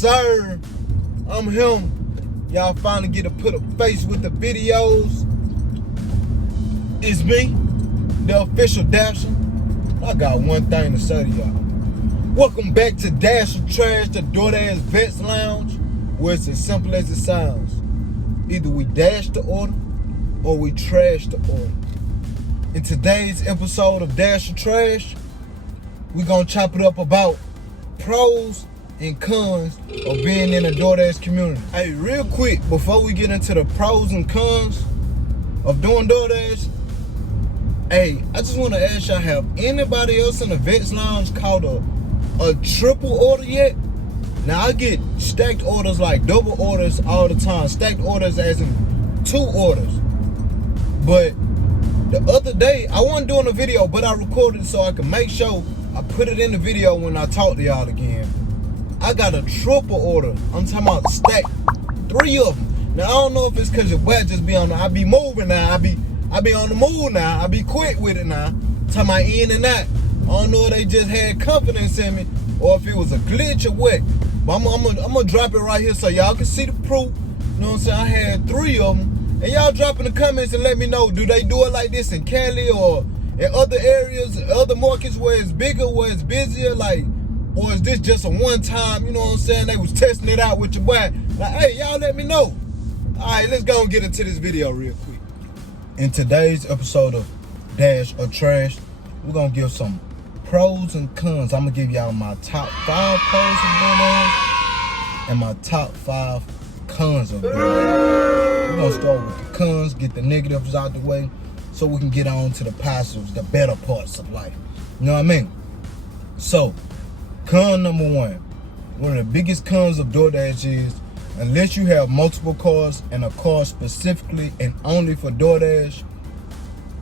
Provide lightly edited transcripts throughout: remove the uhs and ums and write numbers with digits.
sir. I'm him. Y'all finally get to put a face with the videos. It's me, the official Dasher. I got one thing to say to y'all. Welcome back to Dash or Trash, the DOORDASH Vets Lounge, where it's as simple as it sounds. Either we dash the order or we trash the order. In today's episode of Dash or Trash, we're going to chop it up about pros and cons of being in the DOORDASH community. Hey, real quick, before we get into the pros and cons of doing DOORDASH, hey, I just want to ask y'all, have anybody else in the Vets Lounge caught a triple order yet? Now, I get stacked orders, like double orders all the time. Stacked orders as in 2 orders. But the other day, I wasn't doing a video, but I recorded it so I can make sure I put it in the video when I talk to y'all again. I got a triple order. I'm talking about stacked 3 of them. Now, I don't know if it's because your boy just be on I be moving now. I be on the move now. I be quick with it now. Talking about in and out. I don't know if they just had confidence in me or if it was a glitch or what. But I'm gonna drop it right here so y'all can see the proof. You know what I'm saying? I had 3 of them. And y'all drop in the comments and let me know, do they do it like this in Cali or in other areas, other markets where it's bigger, where it's busier, like, or is this just a one time, you know what I'm saying? They was testing it out with your boy. Like, hey, y'all let me know. All right, let's go and get into this video real quick. In today's episode of Dash or Trash, we're gonna give some pros and cons. I'm gonna give y'all my top 5 pros of DOORDASH and my top 5 cons of DOORDASH. We're gonna start with the cons, get the negatives out the way, so we can get on to the positives, the better parts of life. You know what I mean? So, con number 1. One of the biggest cons of DOORDASH is, unless you have multiple cars and a car specifically and only for DOORDASH,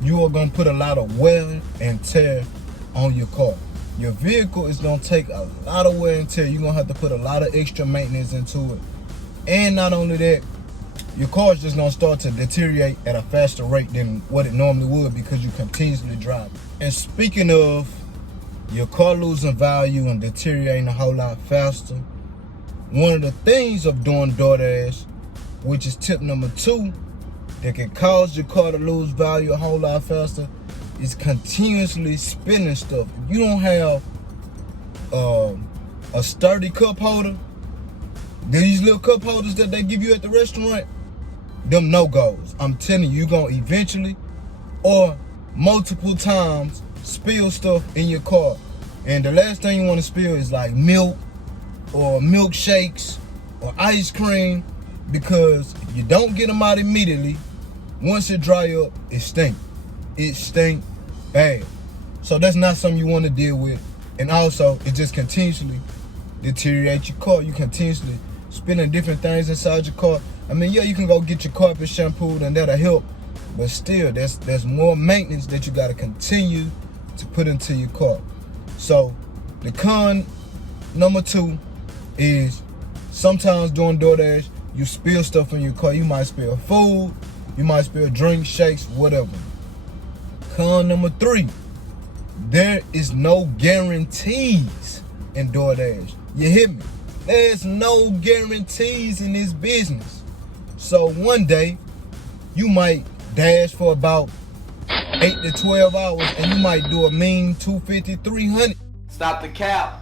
you are gonna put a lot of wear and tear on your car. Your vehicle is gonna take a lot of wear and tear. You're gonna have to put a lot of extra maintenance into it. And not only that, your car is just gonna start to deteriorate at a faster rate than what it normally would because you continuously drive. And speaking of your car losing value and deteriorating a whole lot faster, one of the things of doing DOORDASH, which is tip number 2, that can cause your car to lose value a whole lot faster, is continuously spinning stuff. If you don't have a sturdy cup holder, these little cup holders that they give you at the restaurant, them no-goes. I'm telling you, you're going to eventually or multiple times spill stuff in your car. And the last thing you want to spill is like milk or milkshakes or ice cream, because if you don't get them out immediately, once it dry up, it stink. It stink bad. So that's not something you want to deal with. And also, it just continuously deteriorates your car. You continuously spinning different things inside your car. I mean, yeah, you can go get your carpet shampooed and that'll help, but still, there's more maintenance that you got to continue to put into your car. So the con number 2 is sometimes doing DOORDASH, you spill stuff in your car. You might spill food, you might spill drinks, shakes, whatever. Con number 3, there is no guarantees in DOORDASH. You hear me? There's no guarantees in this business. So one day, you might dash for about 8 to 12 hours and you might do a mean 250, 300. Stop the cap.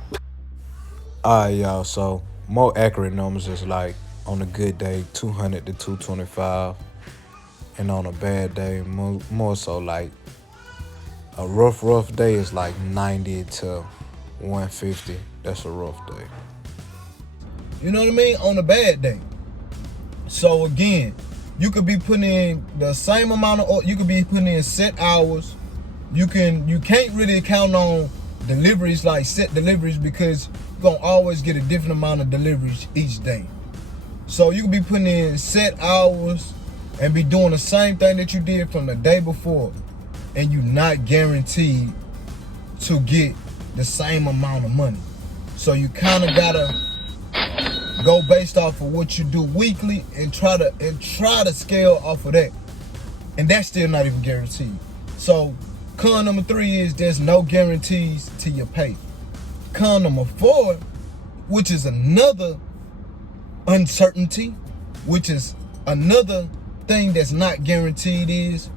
Alright, y'all, so more accurate numbers is like on a good day 200 to 225, and on a bad day more so like a rough day is like 90 to 150. That's a rough day. You know what I mean? On a bad day. So again, you could be putting in the same amount of, you could be putting in set hours. You can't really count on deliveries, like set deliveries, because you're gonna always get a different amount of deliveries each day. So you could be putting in set hours and be doing the same thing that you did from the day before, and you're not guaranteed to get the same amount of money. So you kind of gotta go based off of what you do weekly and try to scale off of that. And that's still not even guaranteed. So con number 3 is there's no guarantees to your pay. Con number 4, which is another uncertainty, which is another thing that's not guaranteed. Is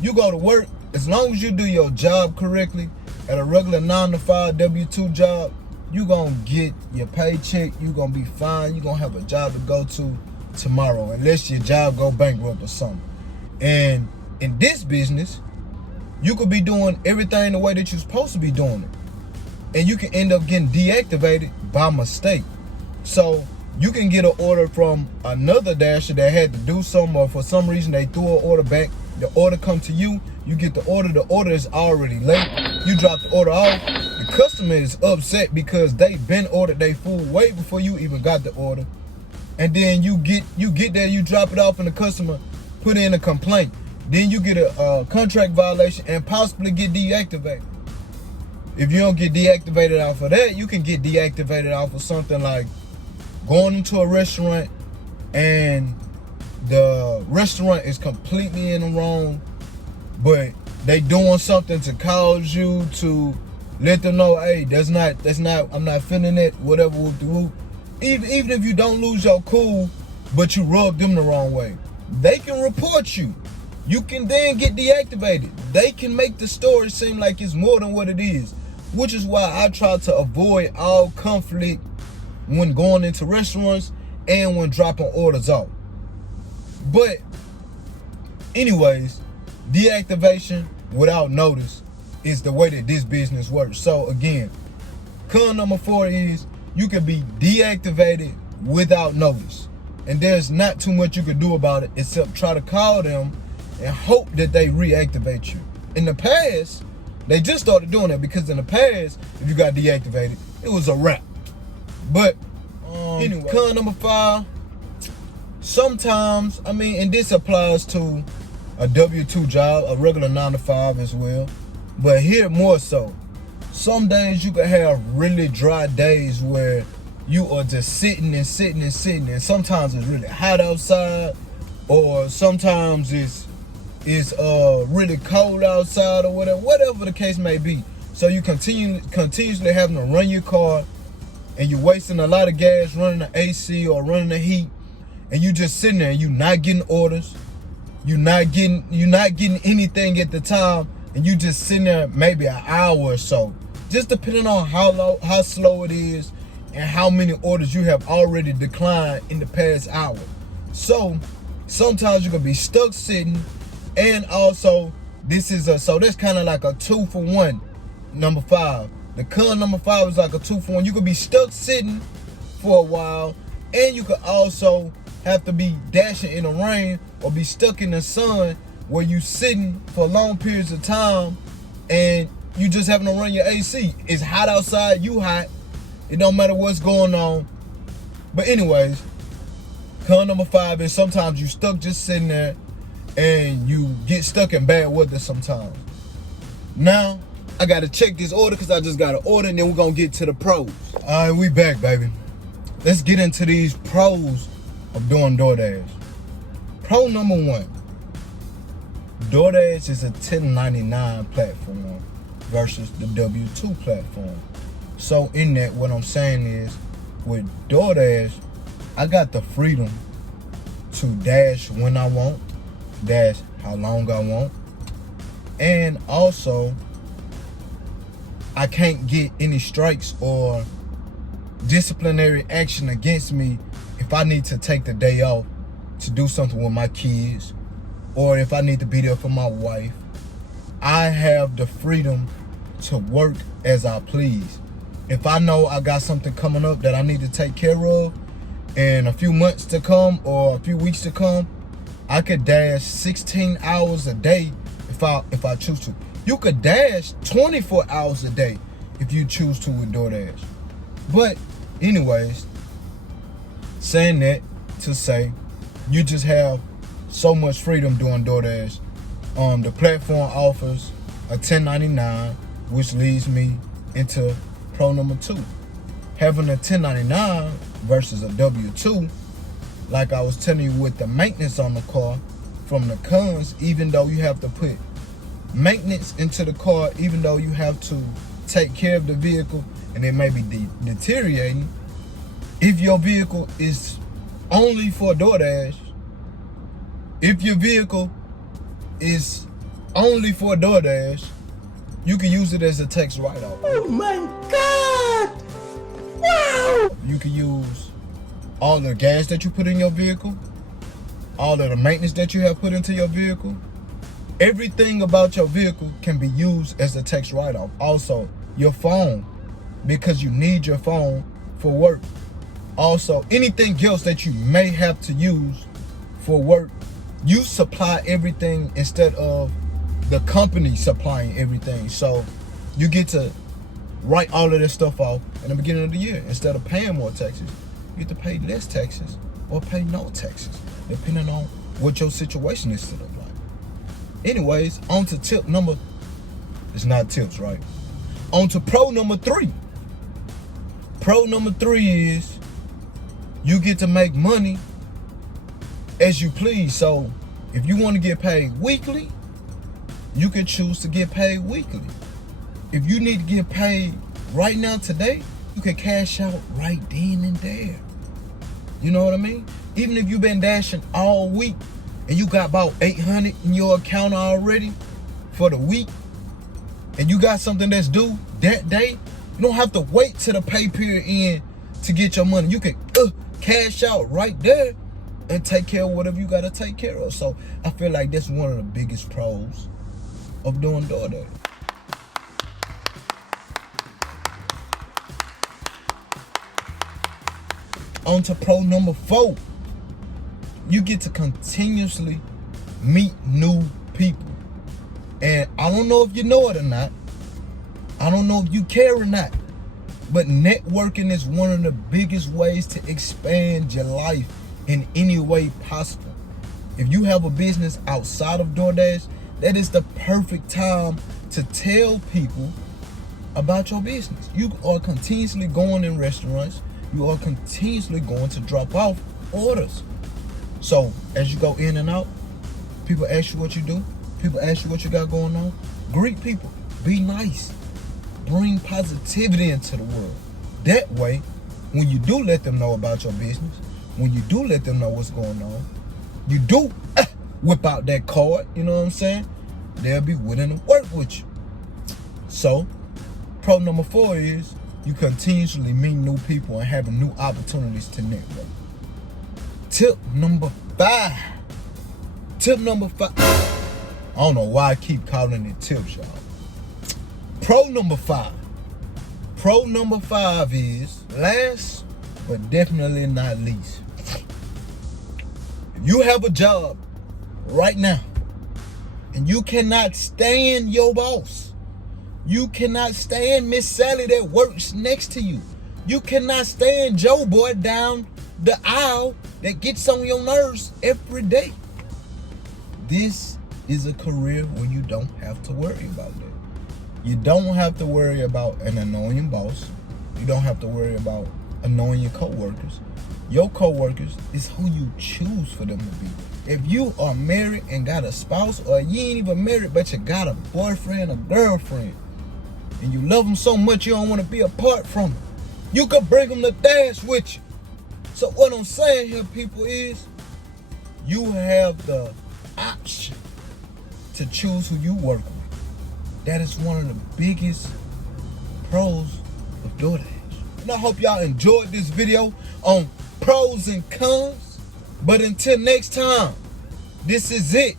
you go to work, as long as you do your job correctly at a regular 9-to-5 W-2 job, you gonna get your paycheck, you gonna be fine, you gonna have a job to go to tomorrow, unless your job go bankrupt or something. And in this business, you could be doing everything the way that you're supposed to be doing it, and you can end up getting deactivated by mistake. So you can get an order from another dasher that had to do something, or for some reason they threw an order back. The order come to you, you get the order is already late. You drop the order off. The customer is upset because they been ordered their food way before you even got the order. And then you get there, you drop it off, and the customer put in a complaint. Then you get a contract violation and possibly get deactivated. If you don't get deactivated off of that, you can get deactivated off of something like going into a restaurant and the restaurant is completely in the wrong, but they doing something to cause you to let them know, hey, that's not, I'm not feeling it, whatever, whoop the whoop. Even if you don't lose your cool, but you rub them the wrong way, they can report you. You can then get deactivated. They can make the story seem like it's more than what it is, which is why I try to avoid all conflict when going into restaurants and when dropping orders off. But anyways, deactivation without notice is the way that this business works. So again, con number 4 is you can be deactivated without notice. And there's not too much you can do about it except try to call them and hope that they reactivate you. In the past, they just started doing that because in the past, if you got deactivated, it was a wrap. But anyway, con number 5, sometimes, I mean, and this applies to a W-2 job, a regular 9-to-5 as well, but here more so. Some days you can have really dry days where you are just sitting, and sometimes it's really hot outside, or sometimes it's really cold outside, or whatever the case may be. So you continuously having to run your car, and you're wasting a lot of gas running the AC or running the heat, and you just sitting there and you're not getting orders, you're not getting anything at the time, and you just sitting there maybe an hour or so, just depending on how slow it is and how many orders you have already declined in the past hour. So sometimes you can be stuck sitting, and also so that's kind of like a 2-for-1. Number 5, the con number 5 is like a 2-for-1. You could be stuck sitting for a while, and you could also have to be dashing in the rain or be stuck in the sun where you sitting for long periods of time and you just having to run your AC. It's hot outside, you hot. It don't matter what's going on. But anyways, con number 5 is sometimes you stuck just sitting there and you get stuck in bad weather sometimes. Now, I gotta check this order because I just got an order, and then we're gonna get to the pros. All right, we back, baby. Let's get into these pros of doing DoorDash. Pro number 1, DoorDash is a 1099 platform versus the W-2 platform. So in that, what I'm saying is, with DoorDash, I got the freedom to dash when I want, dash how long I want, and also I can't get any strikes or disciplinary action against me if I need to take the day off to do something with my kids, or if I need to be there for my wife. I have the freedom to work as I please. If I know I got something coming up that I need to take care of in a few months to come or a few weeks to come, I could dash 16 hours a day if I choose to. You could dash 24 hours a day if you choose to with DoorDash. But anyways, saying that to say, you just have so much freedom doing DoorDash. The platform offers a 1099, which leads me into pro number 2. Having a 1099 versus a W-2, like I was telling you with the maintenance on the car, from the cons, even though you have to put maintenance into the car, even though you have to take care of the vehicle and it may be deteriorating, if your vehicle is only for DoorDash, if your vehicle is only for DoorDash, you can use it as a tax write-off. Oh my God! Wow! You can use all the gas that you put in your vehicle, all of the maintenance that you have put into your vehicle. Everything about your vehicle can be used as a tax write-off. Also, your phone, because you need your phone for work. Also, anything else that you may have to use for work, you supply everything instead of the company supplying everything. So you get to write all of this stuff off in the beginning of the year. Instead of paying more taxes, you get to pay less taxes or pay no taxes, depending on what your situation is set up like. Anyways, on to tip number, it's not tips, right? On to pro number 3. Pro number 3 is you get to make money as you please. So if you want to get paid weekly, you can choose to get paid weekly. If you need to get paid right now today, you can cash out right then and there. You know what I mean? Even if you've been dashing all week and you got about 800 in your account already for the week, and you got something that's due that day, you don't have to wait till the pay period end to get your money. You can cash out right there and take care of whatever you got to take care of. So I feel like that's one of the biggest pros of doing DoorDash. On to pro number 4. You get to continuously meet new people. And I don't know if you know it or not. I don't know if you care or not. But networking is one of the biggest ways to expand your life in any way possible. If you have a business outside of DoorDash, that is the perfect time to tell people about your business. You are continuously going in restaurants. You are continuously going to drop off orders. So as you go in and out, people ask you what you do. People ask you what you got going on. Greet people. Be nice. Bring positivity into the world. That way, when you do let them know about your business, when you do let them know what's going on, you do whip out that card, you know what I'm saying? They'll be willing to work with you. So, pro number 4 is you continuously meet new people and having new opportunities to network. Tip number 5. Tip number 5. I don't know why I keep calling it tips, y'all. Pro number 5. Pro number 5 is, last but definitely not least, if you have a job right now and you cannot stand your boss, you cannot stand Miss Sally that works next to you, you cannot stand Joe Boy down the aisle that gets on your nerves every day, this is a career where you don't have to worry about that. You don't have to worry about an annoying boss. You don't have to worry about annoying your coworkers. Your coworkers is who you choose for them to be. If you are married and got a spouse, or you ain't even married but you got a boyfriend or girlfriend, and you love them so much you don't want to be apart from them, you can bring them to dash with you. So what I'm saying here, people, is you have the option to choose who you work with. That is one of the biggest pros of DoorDash. And I hope y'all enjoyed this video on pros and cons. But until next time, this is it.